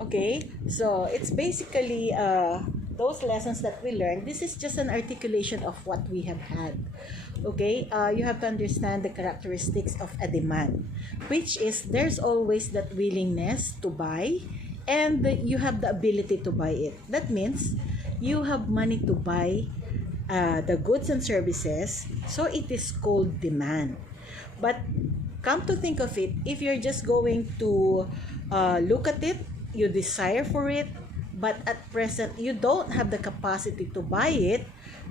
Okay, so it's basically those lessons that we learned. This is just an articulation of what we have had. Okay, you have to understand the characteristics of a demand, which is there's always that willingness to buy, and you have the ability to buy it. That means you have money to buy the goods and services, so it is called demand. But come to think of it, if you're just going to look at it, you desire for it, but at present you don't have the capacity to buy it,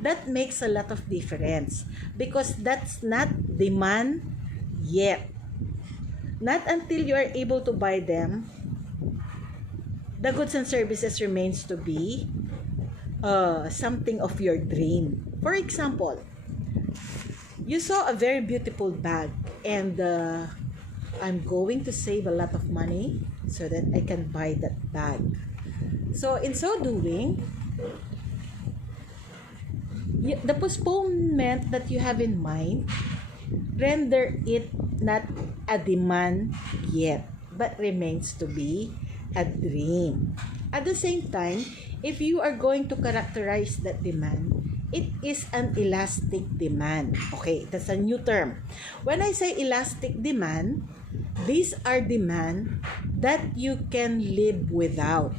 that makes a lot of difference because that's not demand yet. Not until you are able to buy them, the goods and services remains to be something of your dream. For example, you saw a very beautiful bag and I'm going to save a lot of money so that I can buy that bag. So in so doing, the postponement that you have in mind render it not a demand yet, but remains to be a dream. At the same time, if you are going to characterize that demand, it is an elastic demand. Okay, that's a new term. When I say elastic demand, these are demand that you can live without.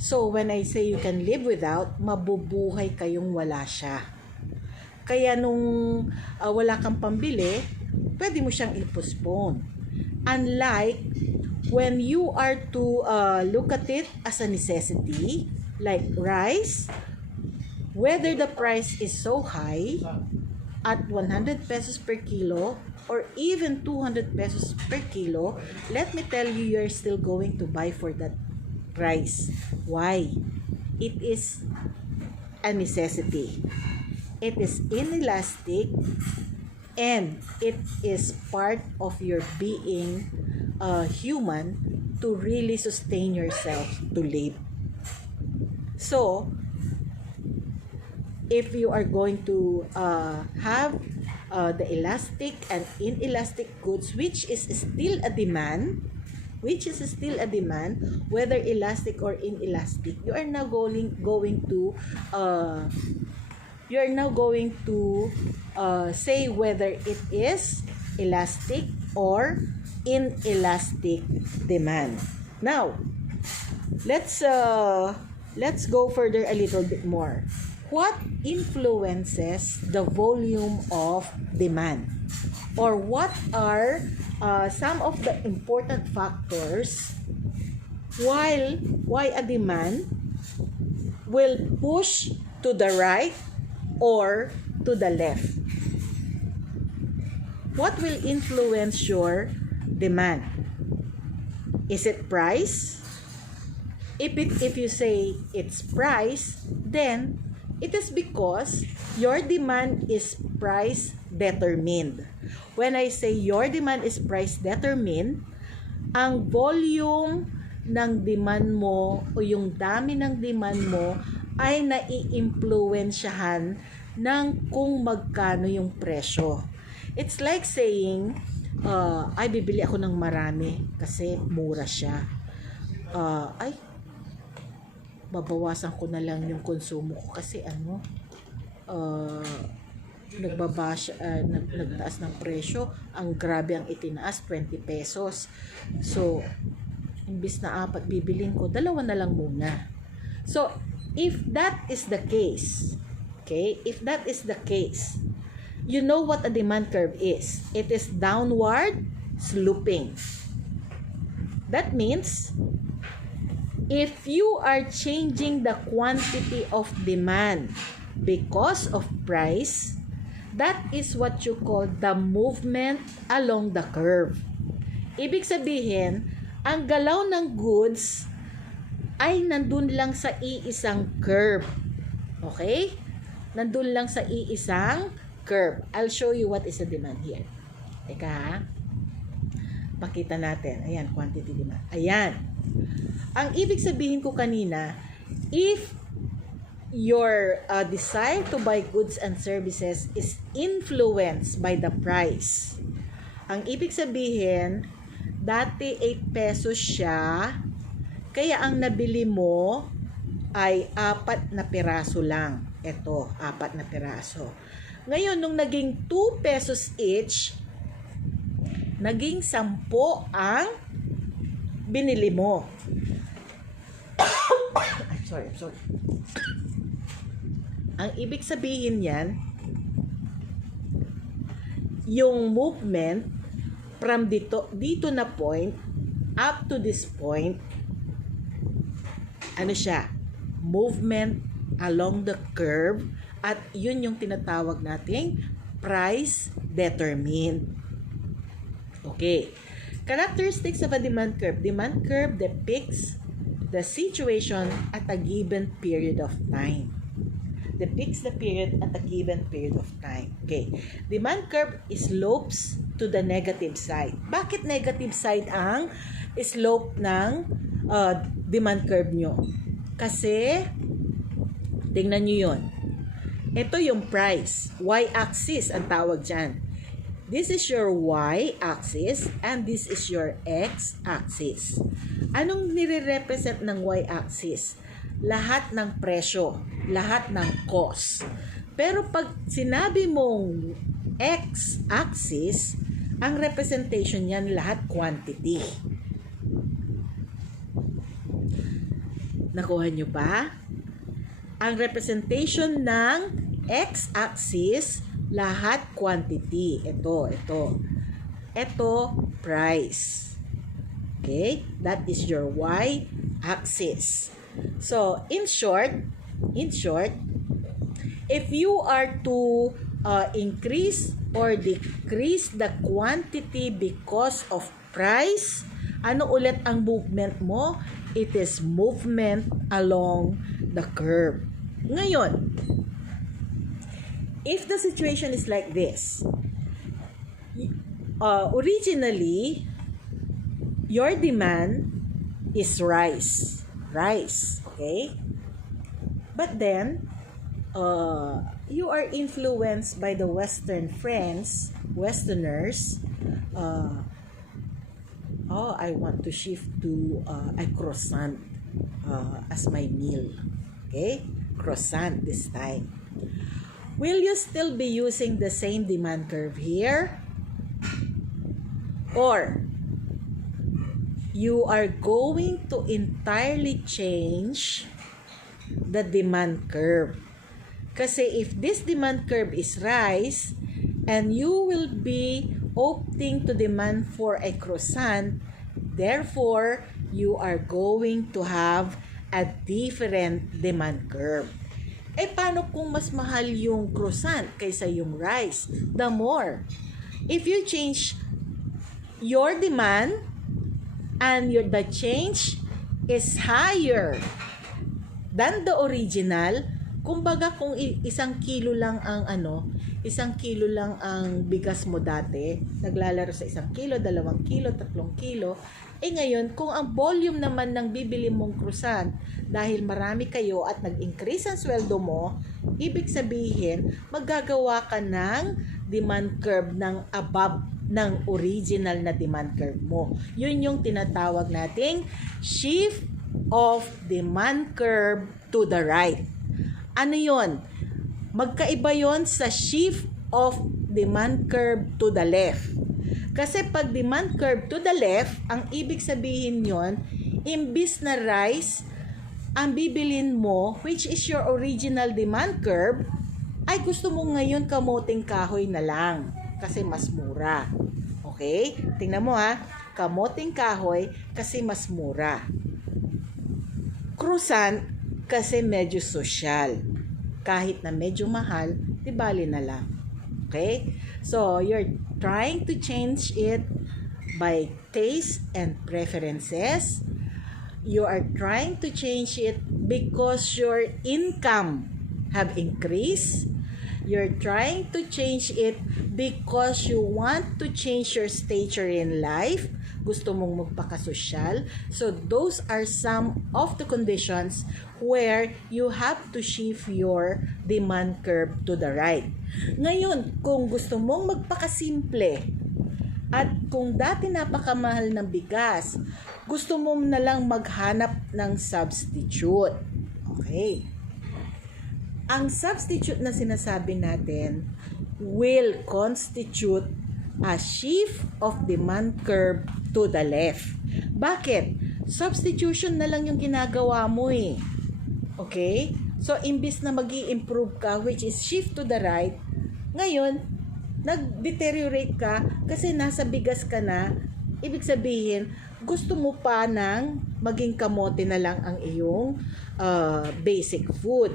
So when I say you can live without, mabubuhay kayong wala siya. Kaya nung wala kang pambili, pwede mo siyang i-postpone. Unlike when you are to look at it as a necessity, like rice, whether the price is so high at 100 pesos per kilo or even 200 pesos per kilo, let me tell you, you're still going to buy for that price. Why? It is a necessity. It is inelastic and it is part of your being human to really sustain yourself to live. So, if you are going to have the elastic and inelastic goods, which is still a demand, whether elastic or inelastic, you are now going to say whether it is elastic or inelastic demand. Now, let's go further a little bit more. What influences the volume of demand? Or what are some of the important factors why a demand will push to the right or to the left? What will influence your demand? Is it price? If you say it's price, then it is because your demand is price determined. When I say your demand is price determined, ang volume ng demand mo o yung dami ng demand mo ay nai-impluwensyahan ng kung magkano yung presyo. It's like saying, ay bibili ako ng marami kasi mura siya. Babawasan ko na lang yung konsumo ko kasi nagtaas ng presyo, ang grabe ang itinaas, 20 pesos. So, imbis na 4 bibilin ko, 2 na lang muna. So, if that is the case, you know what a demand curve is. It is downward sloping. That means, if you are changing the quantity of demand because of price, that is what you call the movement along the curve. Ibig sabihin, ang galaw ng goods ay nandun lang sa iisang curve. Okay? Nandun lang sa iisang curve. I'll show you what is the demand here. Teka ha. Pakita natin. Ayan, quantity demand. Ayan. Ang ibig sabihin ko kanina, if your desire to buy goods and services is influenced by the price, ang ibig sabihin, dati 8 pesos siya, Kaya ang nabili mo ay 4 na piraso lang. Ito, 4 na piraso. Ngayon, nung naging 2 pesos each, naging 10 ang binili mo. I'm sorry. Ang ibig sabihin yan, yung movement from dito na point up to this point, ano siya? Movement along the curve, at yun yung tinatawag nating price determined. Okay. Characteristics of a demand curve. Demand curve depicts the situation at a given period of time. Depicts the period at a given period of time. Okay. Demand curve slopes to the negative side. Bakit negative side ang slope ng demand curve nyo? Kasi, tingnan nyo yun. Ito yung price. Y-axis ang tawag dyan. This is your Y-axis and this is your X-axis. Anong nire-represent ng Y-axis? Lahat ng presyo, lahat ng cost. Pero pag sinabi mong X-axis, ang representation niyan lahat quantity. Nakuha nyo ba? Ang representation ng X-axis, lahat quantity. Ito. Ito, price. Okay? That is your Y-axis. So, in short, if you are to increase or decrease the quantity because of price, ano ulit ang movement mo? It is movement along the curve. Ngayon, if the situation is like this, originally, your demand is rice, okay? But then, you are influenced by the Westerners, I want to shift to a croissant as my meal. Okay? Croissant this time. Will you still be using the same demand curve here? Or you are going to entirely change the demand curve? Kasi if this demand curve is rice and you will be opting to demand for a croissant, therefore, you are going to have a different demand curve. Eh, paano kung mas mahal yung croissant kaysa yung rice? The more. If you change your demand and the change is higher than the original, kumbaga kung 1 kilo lang ang 1 kilo lang ang bigas mo dati, naglalaro sa 1 kilo, 2 kilo, 3 kilo, ngayon, kung ang volume naman ng bibili mong croissant, dahil marami kayo at nag-increase ang sweldo mo, ibig sabihin, maggagawa ka ng demand curve ng above ng original na demand curve mo. Yun yung tinatawag nating shift of demand curve to the right. Ano yun? Magkaiba yon sa shift of demand curve to the left. Kasi pag demand curve to the left, ang ibig sabihin yon, imbis na rice, ang bibilin mo, which is your original demand curve, ay gusto mo ngayon kamoting kahoy na lang. Kasi mas mura. Okay? Tingnan mo ha. Kamoting kahoy kasi mas mura. Croissant kasi medyo social. Kahit na medyo mahal, di bali na lang. Okay? So, you're trying to change it by taste and preferences. You are trying to change it because your income have increased. You're trying to change it because you want to change your stature in life. Gusto mong magpakasosyal. So, those are some of the conditions where you have to shift your demand curve to the right. Ngayon, kung gusto mong magpakasimple at kung dati napakamahal ng bigas, gusto mo na lang maghanap ng substitute. Okay. Ang substitute na sinasabi natin will constitute a shift of demand curve to the left. Bakit? Substitution na lang yung ginagawa mo eh. Okay? So, imbis na mag-i-improve ka, which is shift to the right, ngayon, nag-deteriorate ka kasi nasa bigas ka na. Ibig sabihin, gusto mo pa ng maging kamote na lang ang iyong basic food.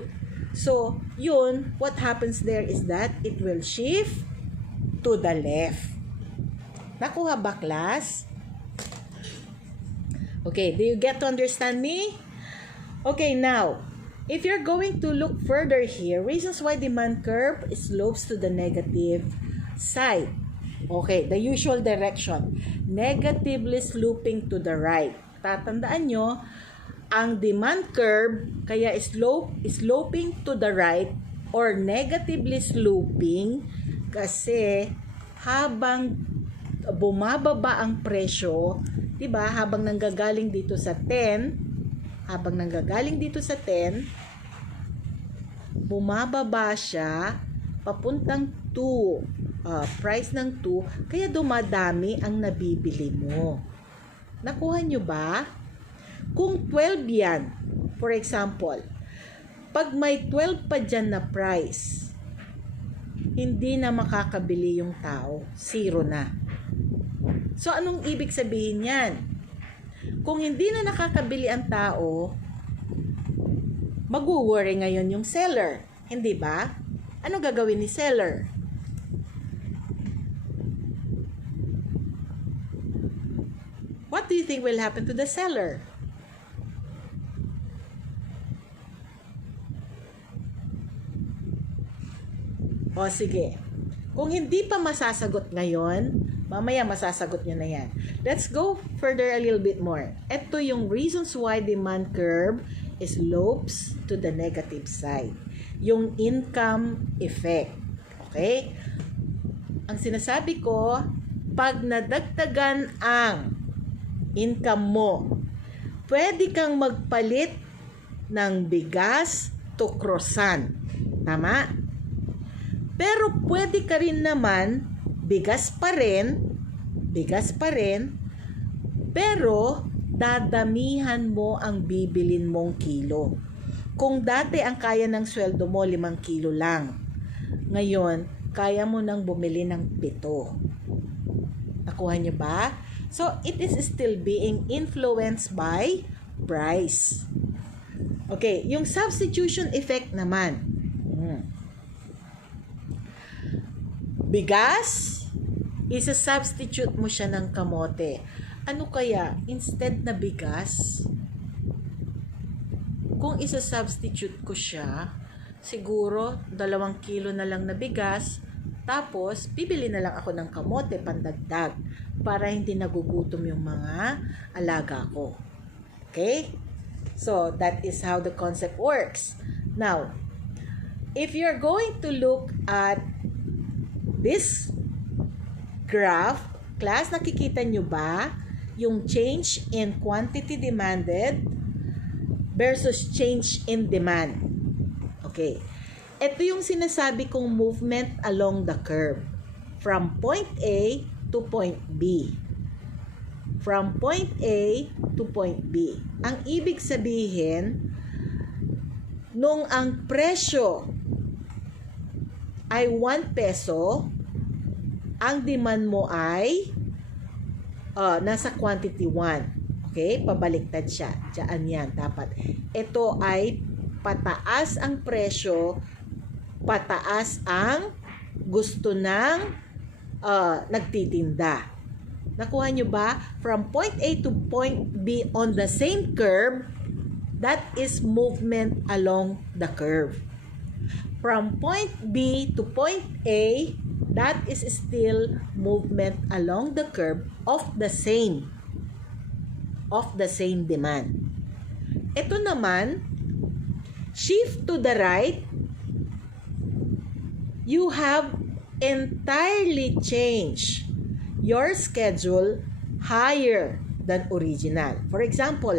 So, yun, what happens there is that it will shift to the left. Nakuha ba, class? Okay, do you get to understand me? Okay, now, if you're going to look further here, reasons why demand curve slopes to the negative side. Okay, the usual direction. Negatively sloping to the right. Tatandaan nyo, ang demand curve kaya sloping to the right or negatively sloping kasi habang bumababa ang presyo, 'di ba? Habang nanggagaling dito sa 10, bumababa siya papuntang 2, price ng 2, kaya dumadami ang nabibili mo. Nakuha nyo ba? Kung 12 yan, for example, pag may 12 pa dyan na price, hindi na makakabili yung tao. 0 na. So, anong ibig sabihin yan? Kung hindi na nakakabili ang tao, mag-worry ngayon yung seller. Hindi ba? Ano gagawin ni seller? What do you think will happen to the seller? O sige, kung hindi pa masasagot ngayon, mamaya masasagot nyo na yan. Let's go further a little bit more. Ito yung reasons why demand curve slopes to the negative side. Yung income effect. Okay? Ang sinasabi ko, pag nadagdagan ang income mo, pwede kang magpalit ng bigas to croissant. Tama? Pero pwede ka rin naman, bigas pa rin, pero dadamihan mo ang bibilin mong kilo. Kung dati ang kaya ng sweldo mo 5 kilo lang, ngayon, kaya mo nang bumili ng 7. Nakuha niyo ba? So, it is still being influenced by price. Okay, yung substitution effect naman. Bigas, isa-substitute mo siya ng kamote. Ano kaya? Instead na bigas, kung isa-substitute ko siya, siguro 2 kilo na lang na bigas, tapos bibili na lang ako ng kamote pandagdag para hindi nagugutom yung mga alaga ko. Okay? So, that is how the concept works. Now, if you're going to look at this graph, class, nakikita nyo ba yung change in quantity demanded versus change in demand? Okay. Ito yung sinasabi kong movement along the curve from point A to point B. From point A to point B. Ang ibig sabihin, nung ang presyo ay 1 peso, ang demand mo ay nasa quantity 1. Okay? Pabaliktad siya. Diyan yan. Dapat. Ito ay pataas ang presyo, pataas ang gusto ng nagtitinda. Nakuha nyo ba? From point A to point B on the same curve, that is movement along the curve. From point B to point A, that is still movement along the curve of the same demand. Ito naman, shift to the right, you have entirely changed your schedule higher than original. For example,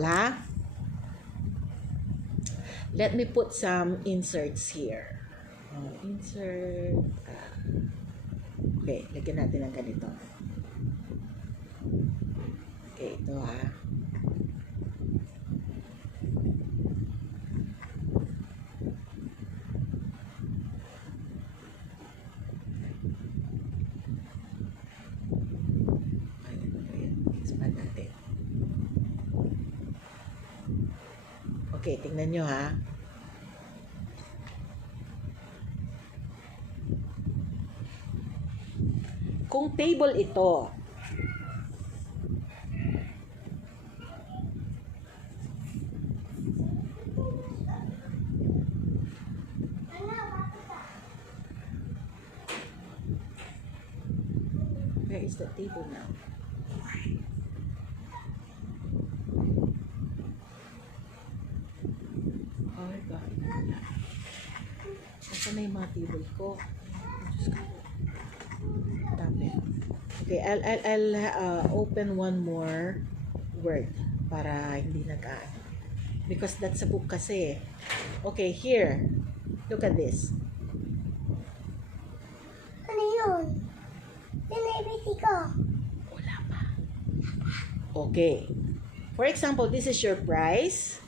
let me put some inserts here. Insert. Okay, lagyan natin ng ganito. Okay, ito Okay, tingnan nyo Kung table ito, where is the table now? Oh my God. Nasaan na yung mga table ko? Diyos ko. Okay, I'll open one more word para hindi because that's a book kasi. Okay, here. Look at this. Ano yun? Yan na ABC ko. Wala pa. Okay. For example, this is your price.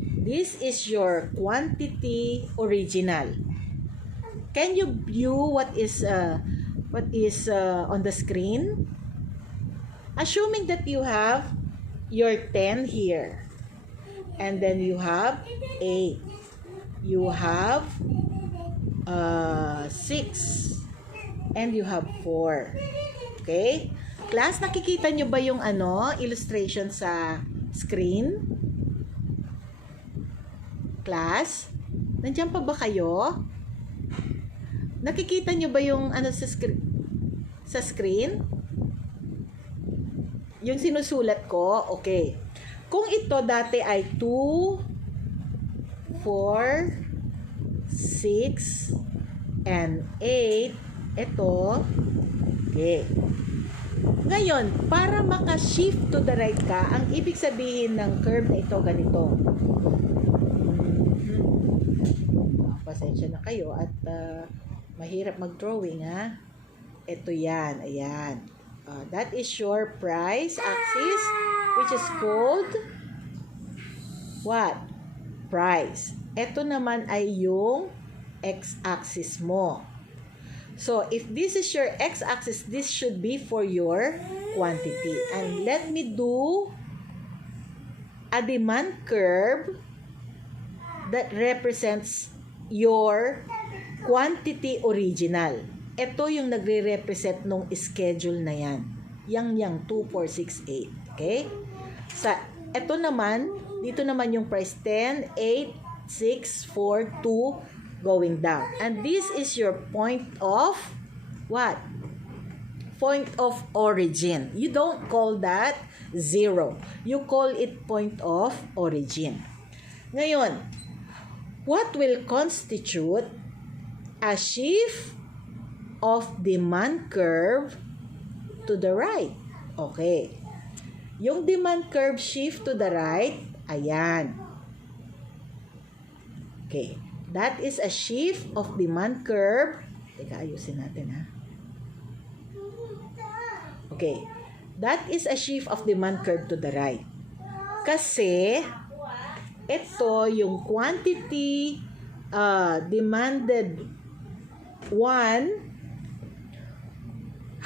This is your quantity original. Can you view what is on the screen? Assuming that you have your 10 here. And then you have 8. You have 6. And you have 4. Okay? Class, nakikita nyo ba yung illustration sa screen? Class? Nandiyan pa ba kayo? Nakikita nyo ba yung sa screen? Yung sinusulat ko? Okay. Kung ito dati ay 2, 4, 6, and 8, ito, okay. Ngayon, para maka-shift to the right ka, ang ibig sabihin ng curve na ito, ganito. Pasensya na kayo at mahirap mag-drawing Ito yan, ayan. That is your price axis, which is called what? Price. Ito naman ay yung x-axis mo. So, if this is your x-axis, this should be for your quantity. And let me do a demand curve that represents your quantity original. Ito yung nagre-represent nung schedule na yan. Yang 2, 4, 6, 8. Okay? Ito naman, dito naman yung price 10, 8, 6, 4, 2, going down. And this is your point of what? Point of origin. You don't call that zero. You call it point of origin. Ngayon, what will constitute a shift of demand curve to the right? Okay. Yung demand curve shift to the right, ayan. Okay. That is a shift of demand curve. Teka, ayusin natin Okay. That is a shift of demand curve to the right. Kasi, ito yung quantity demanded one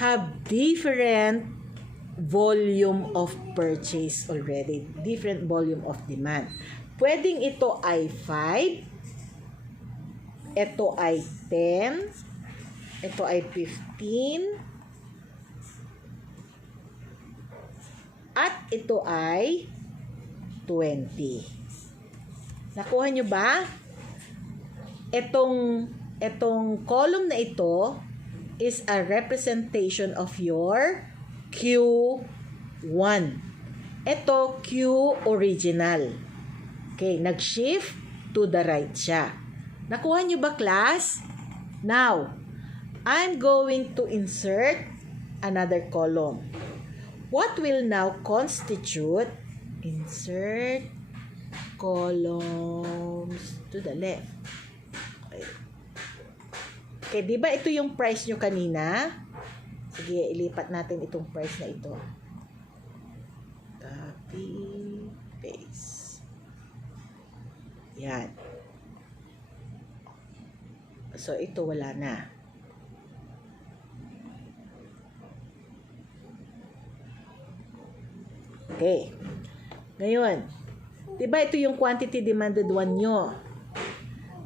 have different volume of purchase already. Different volume of demand. Pwedeng ito ay 5. Ito ay 10. Ito ay 15. At ito ay 20. Nakuha nyo ba? Itong column na ito is a representation of your Q1. Ito Q original. Okay, nag-shift to the right siya. Nakuha nyo ba, class? Now, I'm going to insert another column. what will now constitute, insert columns to the left. Okay. Okay, di ba ito yung price nyo kanina? Sige, ilipat natin itong price na ito. Copy, paste. Yan. So, ito wala na. Okay. Ngayon, diba ito yung quantity demanded one nyo?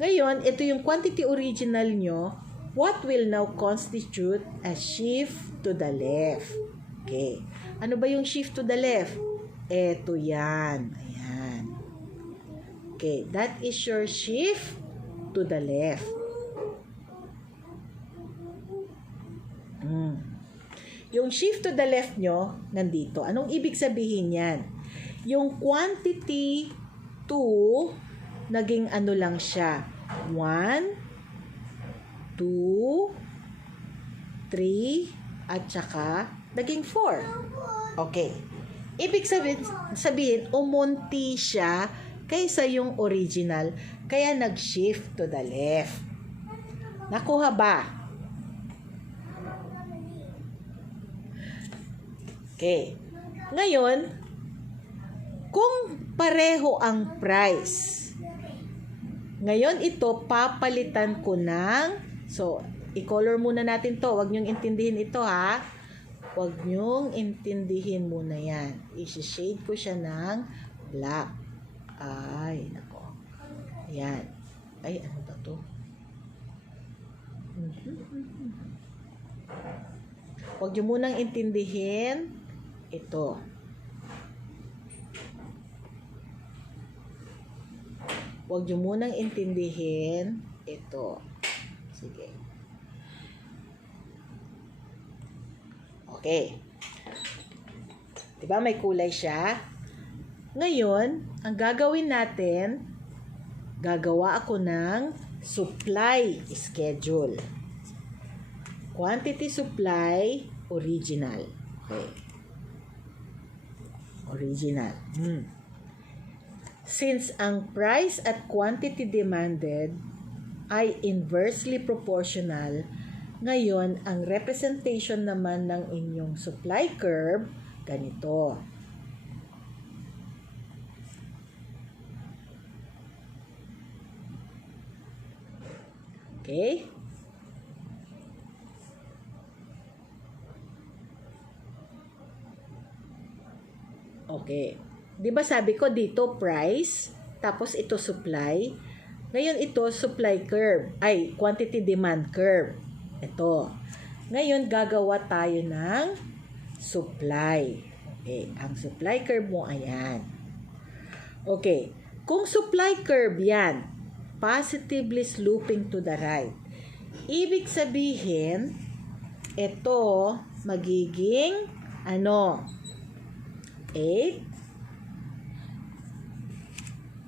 Ngayon, ito yung quantity original nyo. What will now constitute a shift to the left? Okay. Ano ba yung shift to the left? Ito yan. Ayan. Okay. That is your shift to the left. Yung shift to the left nyo, nandito. Anong ibig sabihin yan? Yung quantity 2, naging ano lang siya. 1, 2, 3, at saka naging 4. Okay. Ibig sabihin, umunti siya kaysa yung original. Kaya nag-shift to the left. Nakuha ba? Okay. Ngayon, kung pareho ang price, ngayon ito papalitan ko ng, so, i-color muna natin to. Huwag niyong intindihin ito ha. Huwag niyong intindihin muna yan. I-shade ko siya ng black. Ay, nako. Ayan. Ay, ano ba to? Huwag niyo munang intindihin ito. Huwag niyo munang intindihin ito. Sige. Okay. Diba may kulay siya? Ngayon, ang gagawin natin, gagawa ako ng supply schedule. Quantity supply, original. Okay. Original. Since ang price at quantity demanded ay inversely proportional, ngayon, ang representation naman ng inyong supply curve, ganito. Okay? Okay. 'Di ba sabi ko dito price, tapos ito supply. Ngayon ito supply curve, ay quantity demand curve. Ito. Ngayon gagawa tayo ng supply. Okay, ang supply curve mo ayan. Okay. Kung supply curve 'yan, positively sloping to the right. Ibig sabihin, ito magiging ano? 8,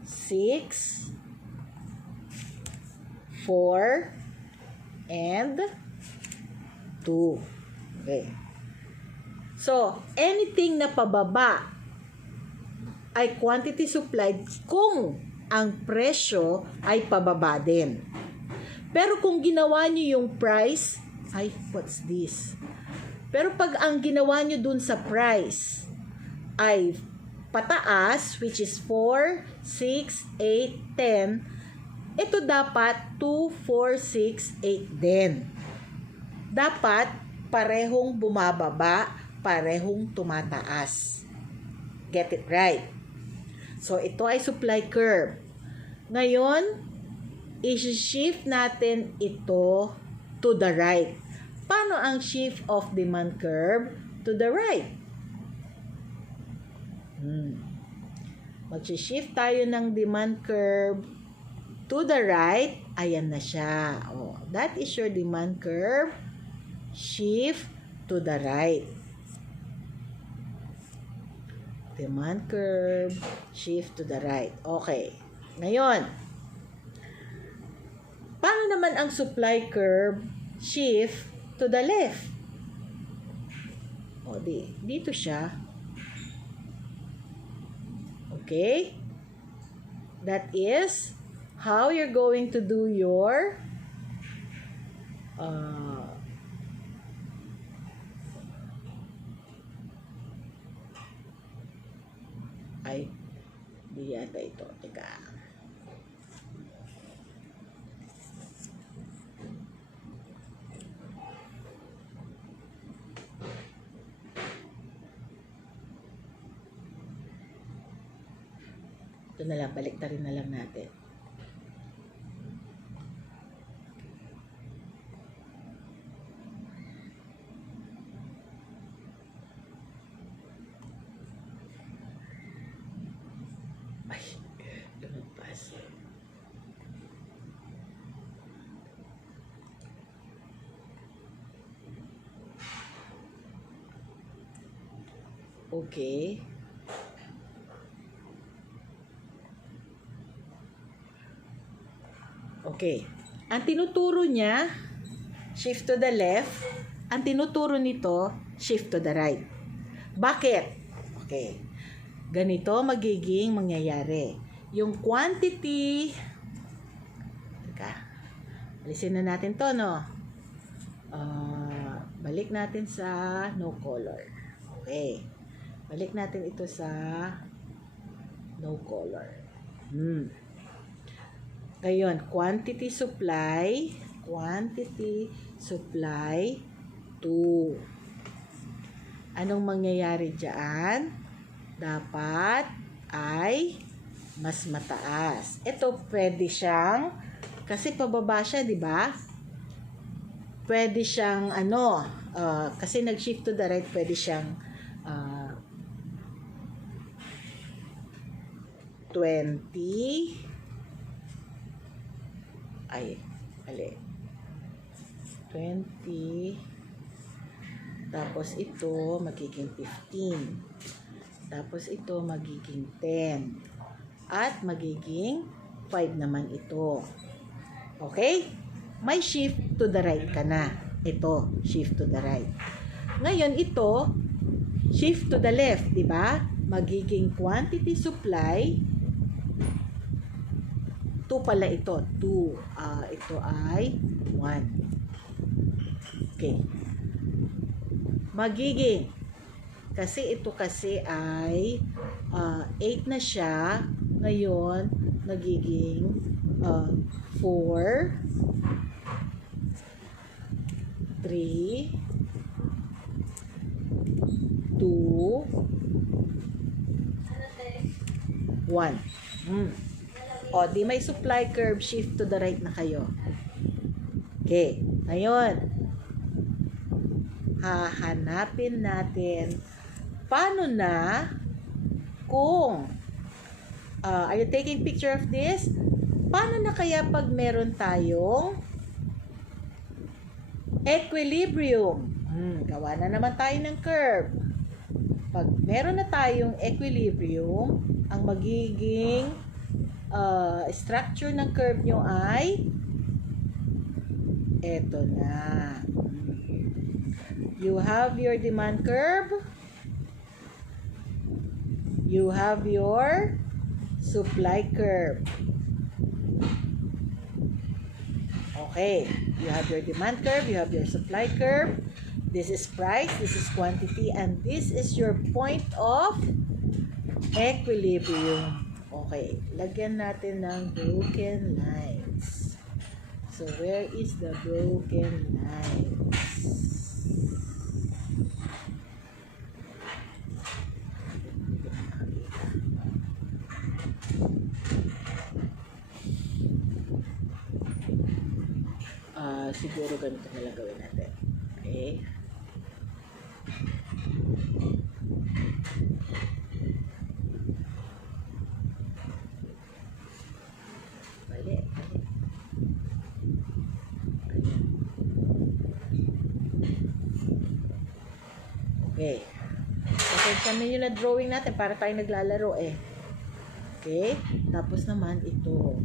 6, 4, and 2. Okay. So, anything na pababa ay quantity supplied kung ang presyo ay pababa din. Pero kung ginawa nyo yung price, ay, what's this? Pero pag ang ginawa nyo dun sa price ay pataas, which is 4, 6, 8, 10, ito dapat 2, 4, 6, 8 din. Dapat parehong bumababa, parehong tumataas. Get it right? So, ito ay supply curve. Ngayon, i-shift natin ito to the right. Paano ang shift of demand curve to the right? Mag-shift tayo ng demand curve to the right. Ayan na siya. Oh, that is your demand curve. Shift to the right. Demand curve, shift to the right. Okay. Ngayon, paano naman ang supply curve, shift to the left? O, dito siya. Okay? That is how you're going to do your ay, di yata ito. Teka. Ito na lang, baliktarin na lang natin. Ay, lumagpas. Okay. Okay. Ang tinuturo niya, shift to the left. Ang tinuturo nito, shift to the right. Bakit? Okay. Ganito magiging mangyayari. Yung quantity, teka, alisin na natin to, no? Balik natin sa no color. Okay. Balik natin ito sa no color. Ngayon, quantity supply 2. Anong mangyayari dyan? Dapat ay mas mataas. Ito pwede siyang, kasi pababa siya, di ba? Pwede siyang kasi nag-shift to the right, pwede siyang 20. Ay, ali. 20. Tapos ito magiging 15. Tapos ito magiging 10. At magiging 5 naman ito. Okay? May shift to the right ka na. Ito, shift to the right. Ngayon ito, shift to the left, di ba? Magiging quantity supply 2 pala ito. 2. Ito ay 1. Okay. Magiging, kasi ito kasi ay 8 na siya. Ngayon, nagiging 4, 3, 2, 1. O, di may supply curve, shift to the right na kayo. Okay. Ngayon, hahanapin natin paano na kung are you taking picture of this? Paano na kaya pag meron tayong equilibrium? Gawa na naman tayo ng curve. Pag meron na tayong equilibrium, ang magiging structure ng curve nyo ay eto na. You have your demand curve. You have your supply curve. Okay. You have your demand curve. You have your supply curve. This is price. This is quantity. And this is your point of equilibrium. Okay. Lagyan natin ng broken lines. So, where is the broken lines? Siguro ganito na lang gawin natin. Okay. Bali. Okay. Pasensya nyo na drawing natin para tayo naglalaro eh. Okay. Tapos naman ito.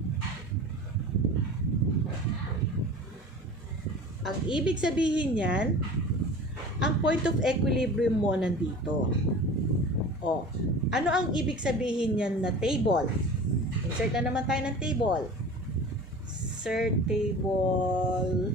Ang ibig sabihin yan, ang point of equilibrium mo nandito. O, ano ang ibig sabihin niyan na table? Insert na naman tayo ng table. Insert table.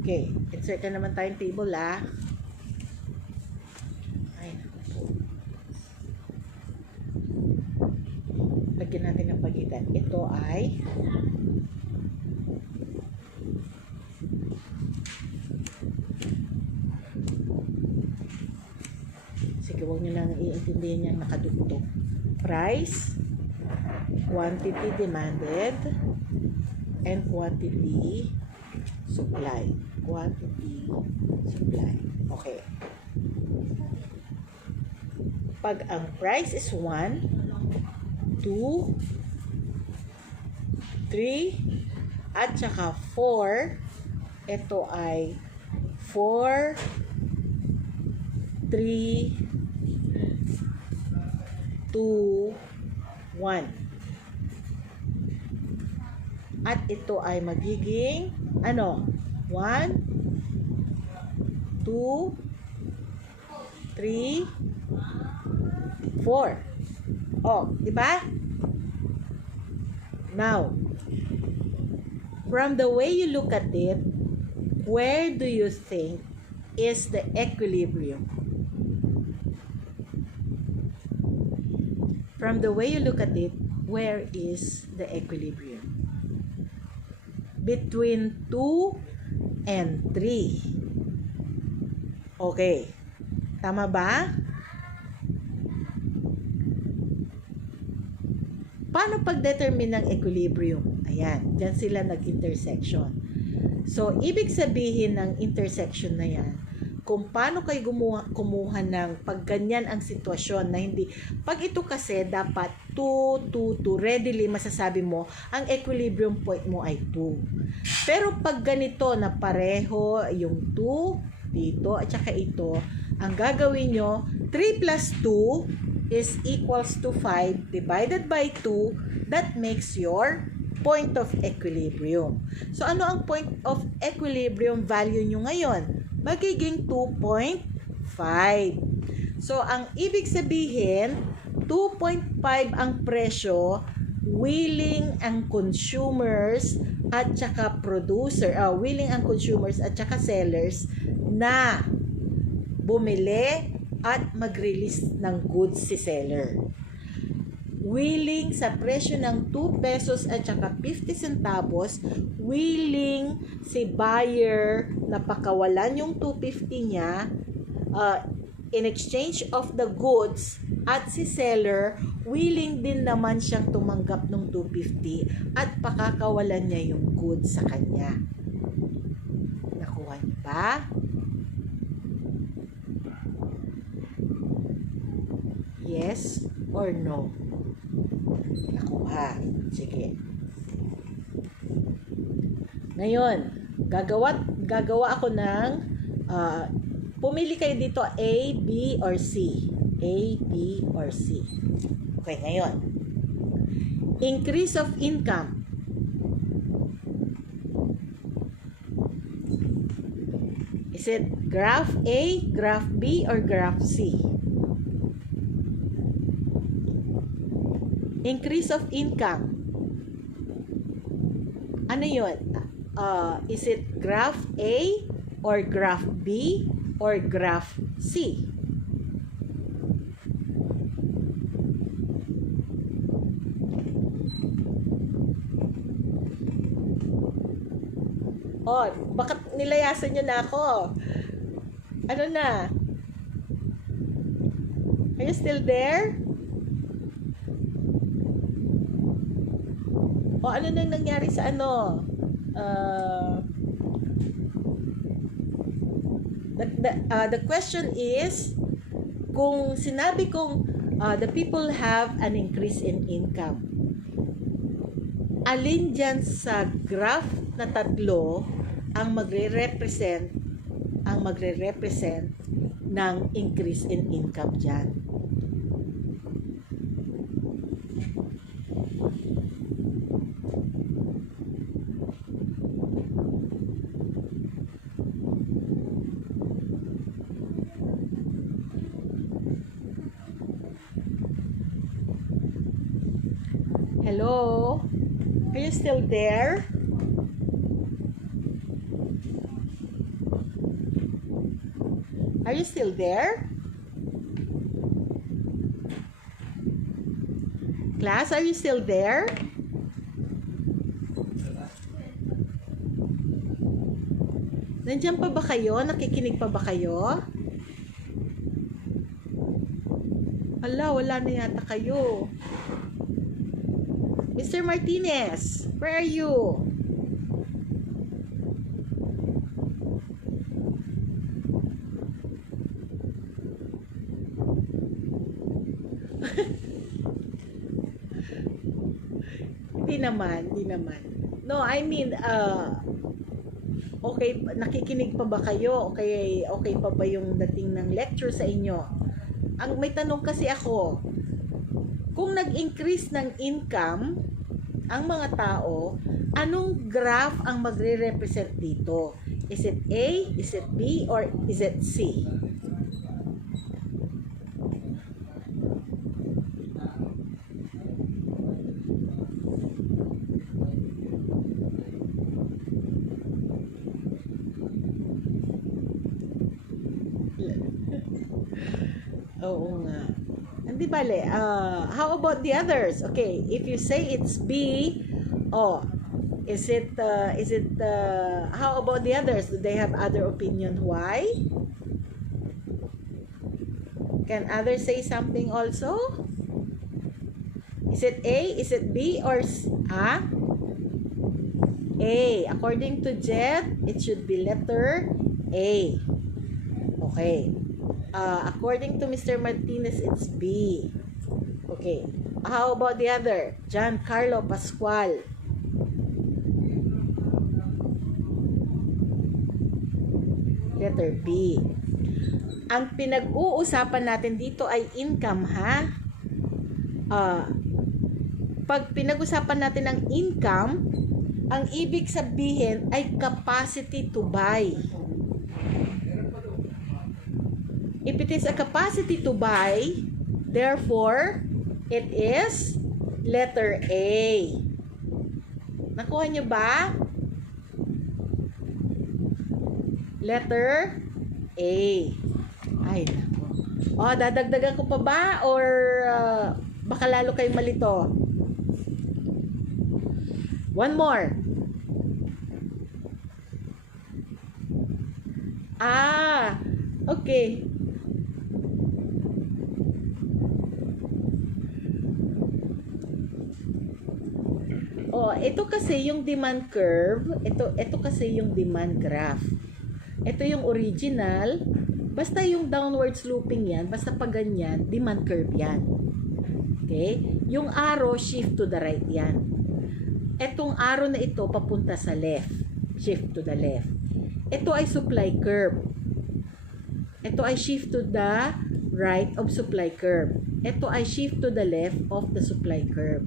Okay, insert na naman tayong table Ay, naku po. Lagyan natin ng pagitan. Ito ay sige, huwag nyo lang iintindihan yung nakadugtong. Price, quantity demanded, and quantity supply. Quantity supply. Okay. Pag ang price is 1, 2, 3, at saka 4, ito ay 4, 3, 2, 1. At ito ay magiging ano? 1, 2, 3, 4. Oh, di ba? Now, from the way you look at it, where do you think is the equilibrium? From the way you look at it, where is the equilibrium? Between 2 and 3. Okay. Tama ba? Paano pag-determine ng equilibrium? Ayan, dyan sila nag-intersection. So, ibig sabihin ng intersection na yan, kung paano kayo kumuha ng pag ganyan ang sitwasyon na hindi, pag ito kasi dapat 2, readily masasabi mo, ang equilibrium point mo ay 2. Pero pag ganito na pareho, yung 2 dito at saka ito, ang gagawin nyo, 3 plus 2 is equals to 5 divided by 2, that makes your point of equilibrium. So, ano ang point of equilibrium value nyo ngayon? Magiging 2.5. So, ang ibig sabihin, 2.5 ang presyo, willing ang consumers at saka willing ang consumers at saka sellers na bumili at mag-release ng goods si seller. Willing sa presyo ng 2 pesos at saka 50 centavos, willing si buyer na pakawalan yung 250 niya in exchange of the goods, at si seller willing din naman siyang tumanggap ng 250 at pakakawalan niya yung goods sa kanya. Nakuha niyo ba? Yes or no? Nakuha. Sige. Ngayon, gagawa ako ng pumili kayo dito A, B, or C. A, B, or C. Okay, ngayon. Increase of income. Is it graph A, graph B, or graph C? Increase of income. Ano yun? Is it graph A, or graph B, or graph C? Oh, bakit nilayasan nyo na ako? Ano na? Are you still there? O ano nang nangyari sa ano? The question is, kung sinabi kong the people have an increase in income, alin dyan sa graph na tatlo ang magre-represent ng increase in income dyan? Hello? Are you still there? Are you still there? Class, are you still there? Nandiyan pa ba kayo? Nakikinig pa ba kayo? Wala na yata kayo. Mr. Martinez, where are you? Hindi naman. No, I mean, okay, nakikinig pa ba kayo? Okay pa ba yung dating ng lecture sa inyo? May tanong kasi ako, kung nag-increase ng income ang mga tao, anong graph ang magre-represent dito? Is it A, is it B, or is it C? Oo nga. Hindi bale. How about the others? Okay, if you say it's B, is it how about the others? Do they have other opinion? Why? Can others say something also? Is it A? Is it B? Or A? According to Jet, it should be letter A. Okay. According to Mr. Martinez, it's B. Okay. How about the other? Giancarlo Pascual. Letter B. Ang pinag-uusapan natin dito ay income, ha? Pag pinag-usapan natin ang income, ang ibig sabihin ay capacity to buy. If it is a capacity to buy, therefore, it is letter A. Nakuha nyo ba? Letter A. Ay, naku. Dadagdagan ko pa ba? Or baka lalo kayong malito? One more. Okay. Ito kasi yung demand curve, ito kasi yung demand graph. Ito yung original, basta yung downward sloping yan, basta pag ganyan, demand curve yan. Okay? Yung arrow, shift to the right yan. Etong arrow na ito, papunta sa left. Shift to the left. Ito ay supply curve. Ito ay shift to the right of supply curve. Ito ay shift to the left of the supply curve.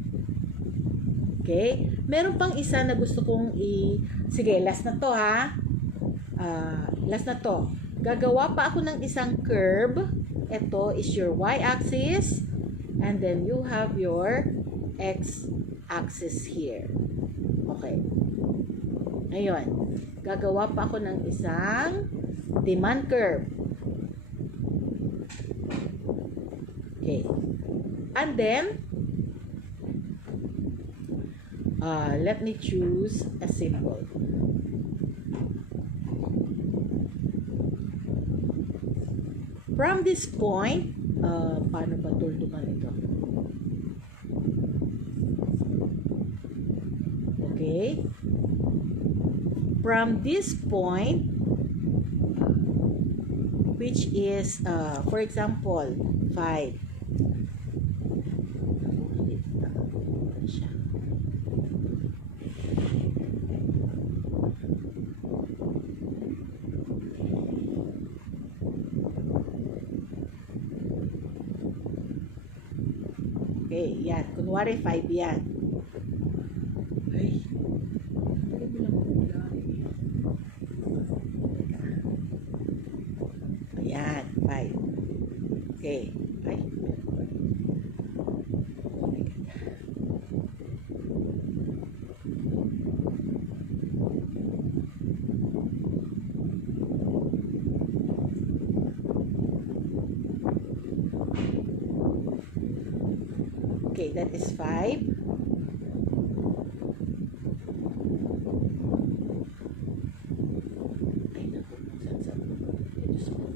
Okay? Meron pang isa na gusto kong sige, last na to, ha? Last na to. Gagawa pa ako ng isang curve. Ito is your y-axis. And then you have your x-axis here. Okay. Ngayon, gagawa pa ako ng isang demand curve. Okay. And then, let me choose a symbol. From this point, paano ba tuldukan ito? Okay. From this point, which is, for example, 5. Okay, yan. Kunwari 5 yan. Ay. Tagal mo lang pula eh. Ayan, 5. Okay. Ay. Oh my God. Okay, that is 5. Ay, naku, saan Diyos ko.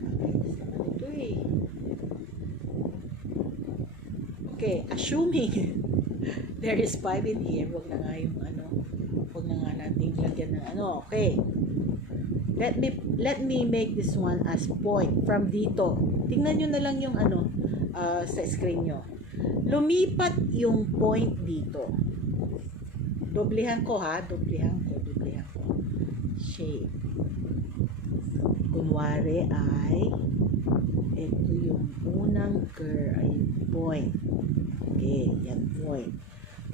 Nakakainis naman ito eh. Okay, assuming there is 5 in here, wag na nga yung wag na nga natin lagyan ng okay. Let me make this one as point from dito. Tingnan nyo na lang yung sa screen nyo. Lumipat yung point dito. Doblehan ko ha. Doblehan ko. Shape. Kunwari ay ito yung unang curve ay point. Okay, yan point.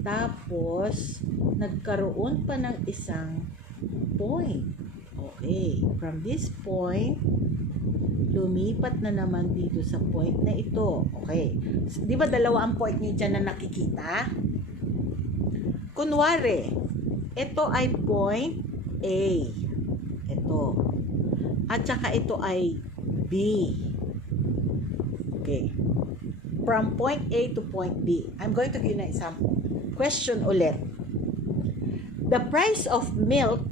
Tapos, nagkaroon pa ng isang point. Okay, from this point, lumipat na naman dito sa point na ito. Okay, di ba dalawa ang point niyo dyan na nakikita? Kunwari, ito ay point A. Ito. At saka ito ay B. Okay. From point A to point B. I'm going to give you an example. Question ulit. The price of milk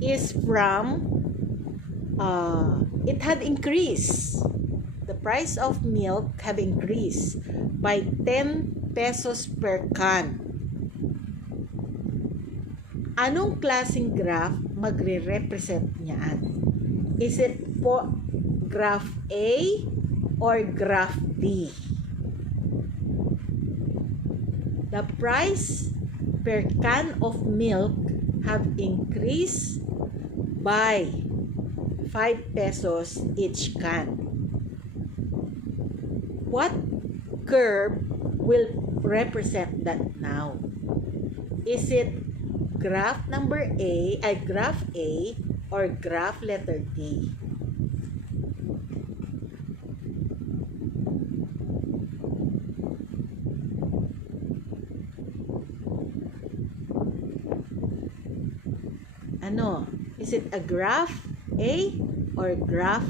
is from it had increased. The price of milk have increased by 10 pesos per can. Anong klaseng graph magre-represent niyan? Is it for graph A or graph B? The price per can of milk have increased by 5 pesos each can. What curve will represent that now? Is it graph number A, graph A, or graph letter D? Is it a graph A or graph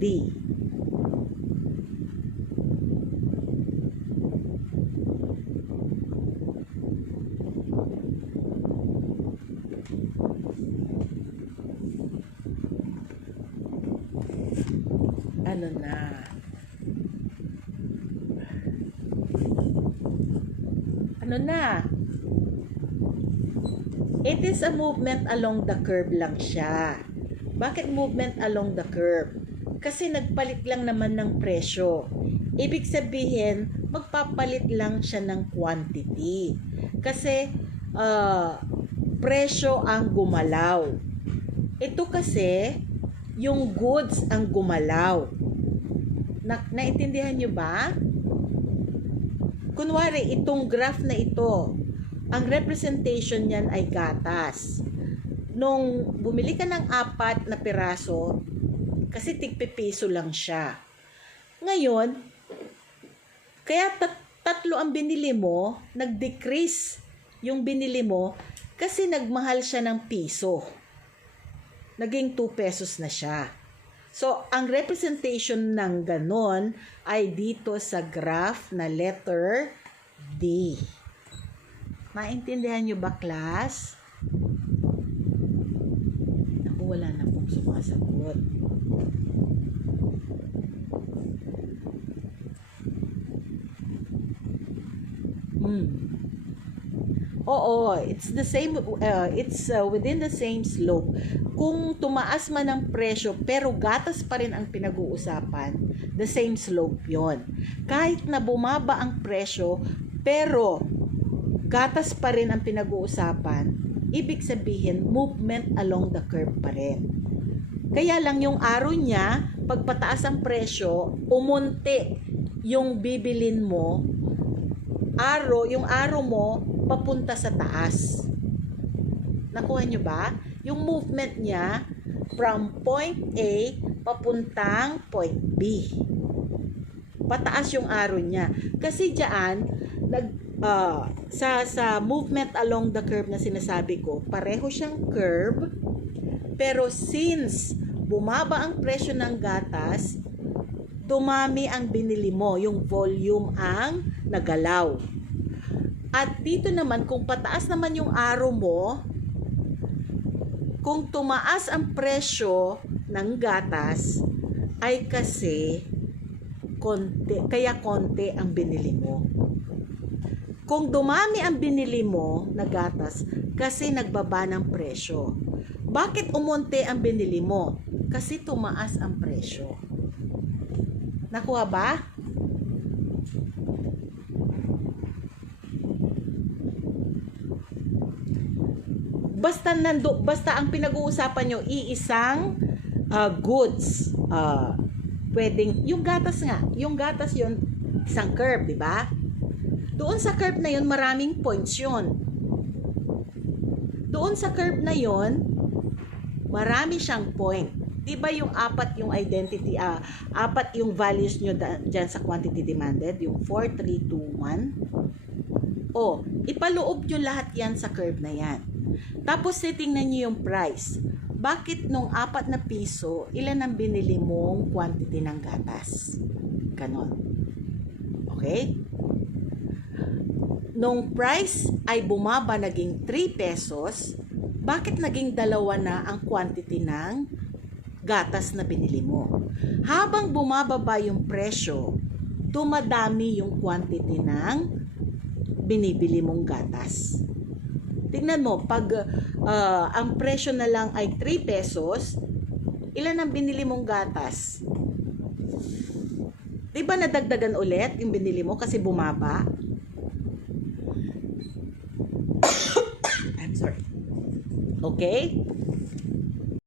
D? It is a movement along the curve lang siya. Bakit movement along the curve? Kasi nagpalit lang naman ng presyo. Ibig sabihin, magpapalit lang siya ng quantity. Kasi presyo ang gumalaw. Ito kasi, yung goods ang gumalaw. Naintindihan nyo ba? Kunwari, itong graph na ito, ang representation niyan ay gatas. Nung bumili ka ng 4 na piraso, kasi tig-pipiso lang siya. Ngayon, kaya tatlo ang binili mo, nag-decrease yung binili mo, kasi nagmahal siya ng piso. Naging 2 pesos na siya. So, ang representation ng ganon ay dito sa graph na letter D. Maintindihan nyo ba, class? Naku, wala na pong sumasagot. Oo, it's the same, it's within the same slope. Kung tumaas man ang presyo, pero gatas pa rin ang pinag-uusapan, the same slope yon. Kahit na bumaba ang presyo, pero gatas pa rin ang pinag-uusapan, ibig sabihin, movement along the curve pa rin. Kaya lang yung arrow niya, pagpataas ang presyo, umunti yung bibilin mo, yung arrow mo, papunta sa taas. Nakuha nyo ba? Yung movement niya, from point A, papuntang point B. Pataas yung arrow niya. Kasi diyan, sa movement along the curve na sinasabi ko, pareho siyang curve, pero since bumaba ang presyo ng gatas, dumami ang binili mo, yung volume ang nagalaw. At dito naman, kung pataas naman yung arrow mo, kung tumaas ang presyo ng gatas, ay kasi konti ang binili mo. Kung dumami ang binili mo na gatas, kasi nagbaba ng presyo. Bakit umunti ang binili mo? Kasi tumaas ang presyo. Nakuha ba? Basta ang pinag-uusapan nyo, iisang goods. Pwedeng, yung gatas yun, isang curve, di ba? Doon sa curve na yun, maraming points yun. Doon sa curve na yun, marami siyang point. Di ba yung apat yung identity, apat yung values nyo dyan sa quantity demanded, yung 4, 3, 2, 1. O, ipaloob nyo lahat yan sa curve na yan. Tapos, titingnan nyo yung price. Bakit nung 4 na piso, ilan ang binili mong quantity ng gatas? Ganon. Okay? Nung price ay bumaba, naging 3 pesos, bakit naging 2 na ang quantity ng gatas na binili mo? Habang bumababa yung presyo, dumadami yung quantity ng binibili mong gatas. Tingnan mo, pag ang presyo na lang ay 3 pesos, ilan ang binili mong gatas? Diba nadagdagan ulit yung binili mo kasi bumaba? I'm sorry. Okay?